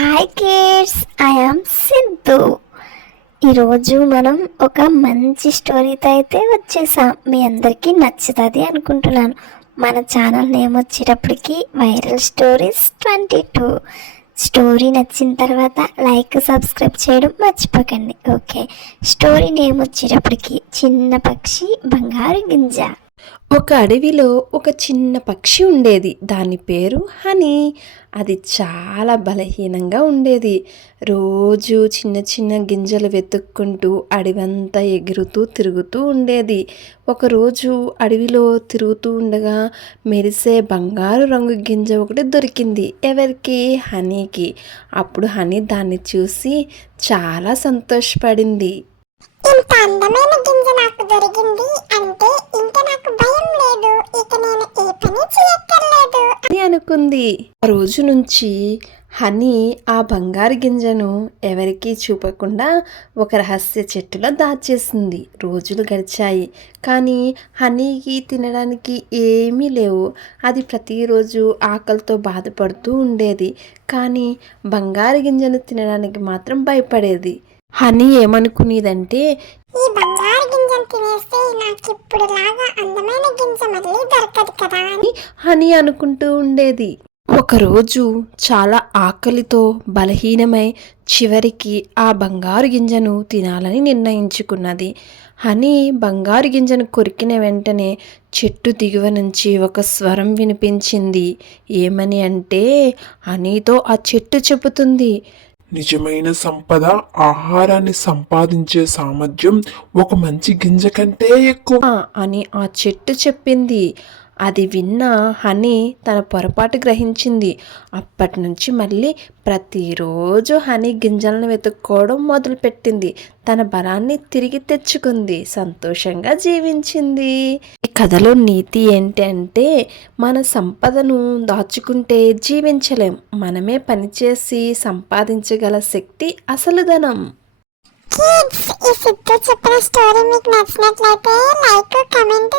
Hi kids I am Siddhu ఈరోజు మనం ఒక మంచి స్టోరీతో అయితే వచ్చేసాం. మీ అందరికీ నచ్చుతుంది అనుకుంటున్నాను. మన ఛానల్ నేమ్ వచ్చేటప్పటికి viral stories twenty two story నచ్చిన తర్వాత లైక్ సబ్స్క్రైబ్ చేయడం మర్చిపోకండి. ఓకే స్టోరీ నేమ్ వచ్చేటప్పటికి చిన్న పక్షి బంగారు గింజ. ఒక అడవిలో ఒక చిన్న పక్షి ఉండేది. దాని పేరు హనీ. అది చాలా బలహీనంగా ఉండేది. రోజు చిన్న చిన్న గింజలు వెతుక్కుంటూ అడవంతా ఎగురుతూ తిరుగుతూ ఉండేది. ఒకరోజు అడవిలో తిరుగుతూ ఉండగా మెరిసే బంగారు రంగు గింజ ఒకటి దొరికింది ఎవరికి? హనీకి. అప్పుడు హనీ దాన్ని చూసి చాలా సంతోషపడింది. ఇంత అందమైన పని చేయక్కర్లేదు అని అనుకుంది. ఆ రోజు నుంచి హనీ ఆ బంగారు గింజను ఎవరికీ చూపకుండా ఒక రహస్య చెట్టులో దాచేసింది. రోజులు గడిచాయి. కానీ హనీకి తినడానికి ఏమీ లేవు. అది ప్రతిరోజు ఆకలితో బాధపడుతూ ఉండేది. కానీ బంగారు గింజను తినడానికి మాత్రం భయపడేది. హనీ ఏమనుకునేదంటే ఈ తినేస్తే నాకు ఇప్పుడు లాగా అందమైన గింజ మళ్ళీ దొరకదు కదా అని హనీ అనుకుంటూ ఉండేది. ఒకరోజు చాలా ఆకలితో బలహీనమై చివరికి ఆ బంగారు గింజను తినాలని నిర్ణయించుకున్నది. హనీ బంగారు గింజను కొరికిన వెంటనే చెట్టు దిగువ నుంచి ఒక స్వరం వినిపించింది. ఏమని అంటే హనీతో ఆ చెట్టు చెబుతుంది. నిజమైన సంపద ఆహారాన్ని సంపాదించే సామర్థ్యం ఒక మంచి గింజ కంటే ఎక్కువ. అని ఆ చెట్టు చెప్పింది. అది విన్న హనీ తన పొరపాటు గ్రహించింది. అప్పటి నుంచి మళ్ళీ ప్రతిరోజు హనీ గింజలను వెతుక్కోవడం మొదలుపెట్టింది. తన బలాన్ని తిరిగి తెచ్చుకుంది. సంతోషంగా జీవించింది. ఈ కథలో నీతి ఏంటంటే మన సంపదను దాచుకుంటే జీవించలేం. మనమే పనిచేసి సంపాదించగల శక్తి అసలు ధనం. కిడ్స్ ఈ సిద్ధు చెప్పిన స్టోరీ మీకు నచ్చినట్లయితే లైక్ కమెంట్